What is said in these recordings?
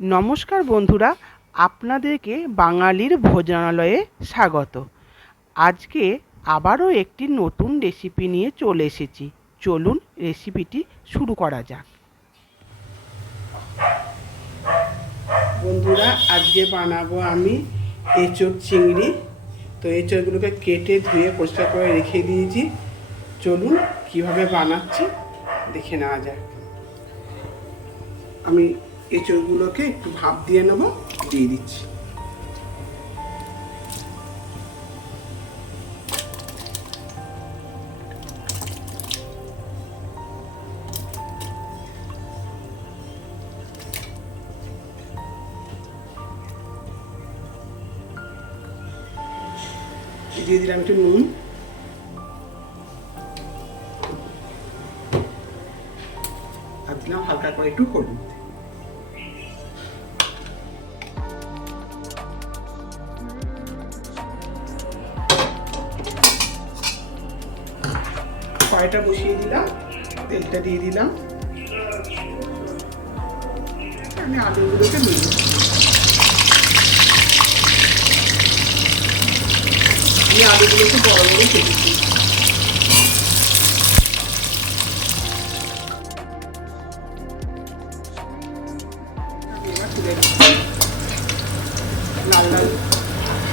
নমস্কার বন্ধুরা, আপনাদেরকে বাঙালির ভোজনালয়ে স্বাগত। আজকে আবারও একটি নতুন রেসিপি নিয়ে চলে এসেছি। চলুন রেসিপিটি শুরু করা যাক। বন্ধুরা, আজকে বানাবো আমি এঁচোড় চিংড়ি। তো এঁচোড়গুলোকে কেটে ধুয়ে পরিষ্কার করে রেখে দিয়েছি। চলুন কীভাবে বানাচ্ছি, দেখে নেওয়া যাক। আমি এঁচড়গুলোকে একটু ভাপ দিয়ে নেব, দিয়ে দিচ্ছি। দিয়ে দিলাম একটু নুন। আর দিলাম হালকা করে একটু হলুদ। কড়াইটা বসিয়ে দিলাম, তেলটা দিয়ে দিলাম। আমি আলুগুলোকে নিয়ে আমি আলুগুলোকে বড় বড় কেটেছি। লাল লাল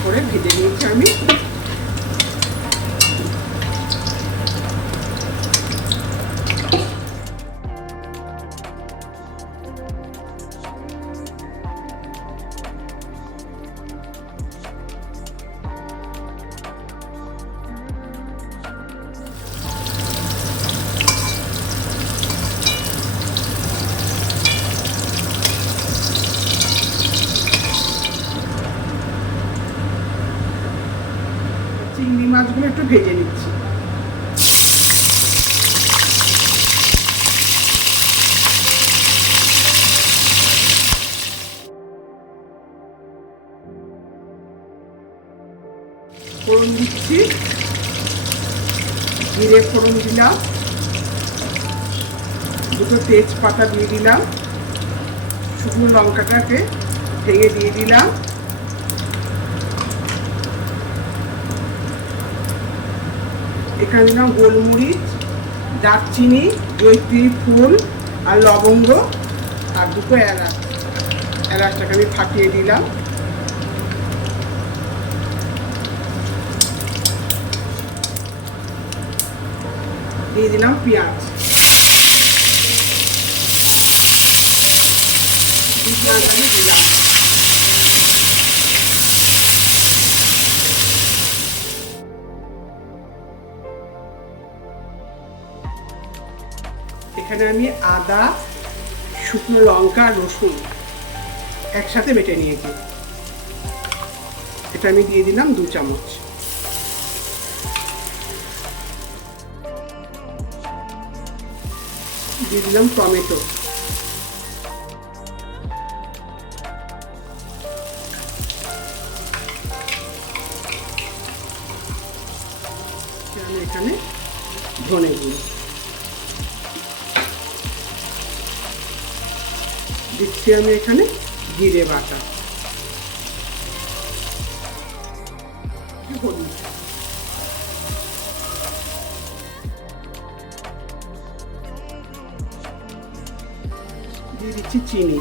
করে ভেজে নিয়েছি আমি। একটু ভেজে নিচ্ছি। ফোড়ন দিচ্ছি। জিরে ফোড়ন দিলাম। দুটো তেজপাতা দিয়ে দিলাম। শুকনো লঙ্কাটাকে ভেঙে দিয়ে দিলাম। এখানে দিলাম গোলমরিচ, দারচিনি জৈত্রী ফুল আর লবঙ্গ। আর দুটো এলাচ। এলাচটাকে আমি ফাটিয়ে দিলাম। দিয়ে দিলাম পেঁয়াজ। পেঁয়াজ আমি দিলাম। এখানে আমি আদা, শুকনো লঙ্কা, রসুন একসাথে বেটে নিয়েছি। এটা আমি দিয়ে দিলাম দু চামচ। দিয়ে দিলাম টমেটো। আমি এখানে ধনে গুঁড়ো। দিচ্ছি আমি এখানে জিরে বাটা। হলুদ দিয়ে দিচ্ছি চিনি।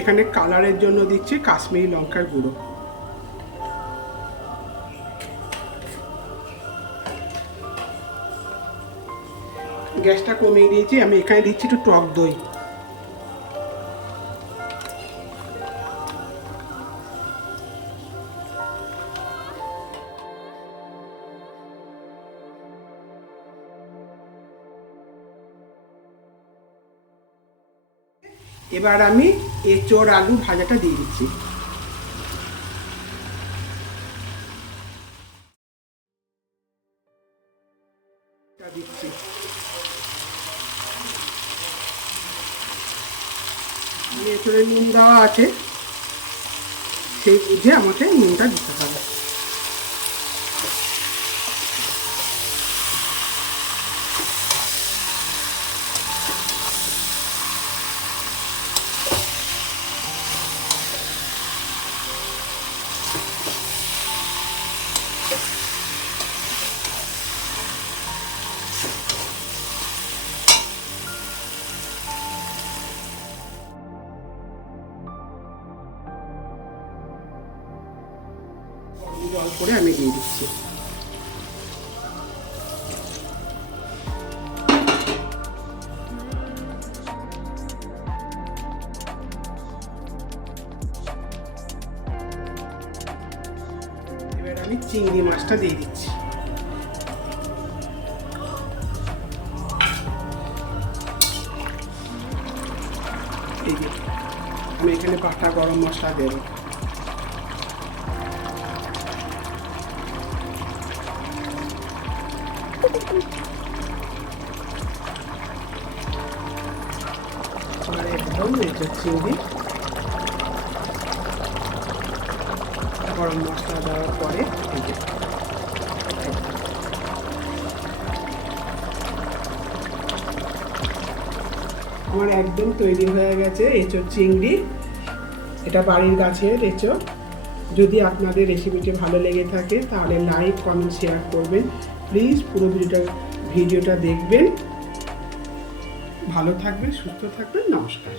এখানে কালারের জন্য দিচ্ছি কাশ্মীরি লঙ্কার গুঁড়ো। গ্যাসটা কমিয়ে দিয়েছি, আমি এখানে দিচ্ছি একটু টক দই। এবার আমি এঁচোড় আলু ভাজাটা দিয়ে দিচ্ছি। নুন দেওয়া আছে। সেই বুঝে আমাকে নুনটা দিতে হবে। করে আমি দিয়ে দিচ্ছি। এবার আমি চিংড়ি মাছটা দিয়ে দিচ্ছি। আমি এখানে পাটা গরম মশলা দেবো। গরম মশলা দেওয়ার পরে আমার একদম তৈরি হয়ে গেছে এঁচোর চিংড়ি। এটা বাড়ির গাছের এঁচোর যদি আপনাদের রেসিপিটি ভালো লেগে থাকে, তাহলে লাইক কমেন্ট শেয়ার করবেন। প্লিজ পুরো ভিডিওটা ভিডিওটা দেখবেন। ভালো থাকবেন সুস্থ থাকবেন নমস্কার।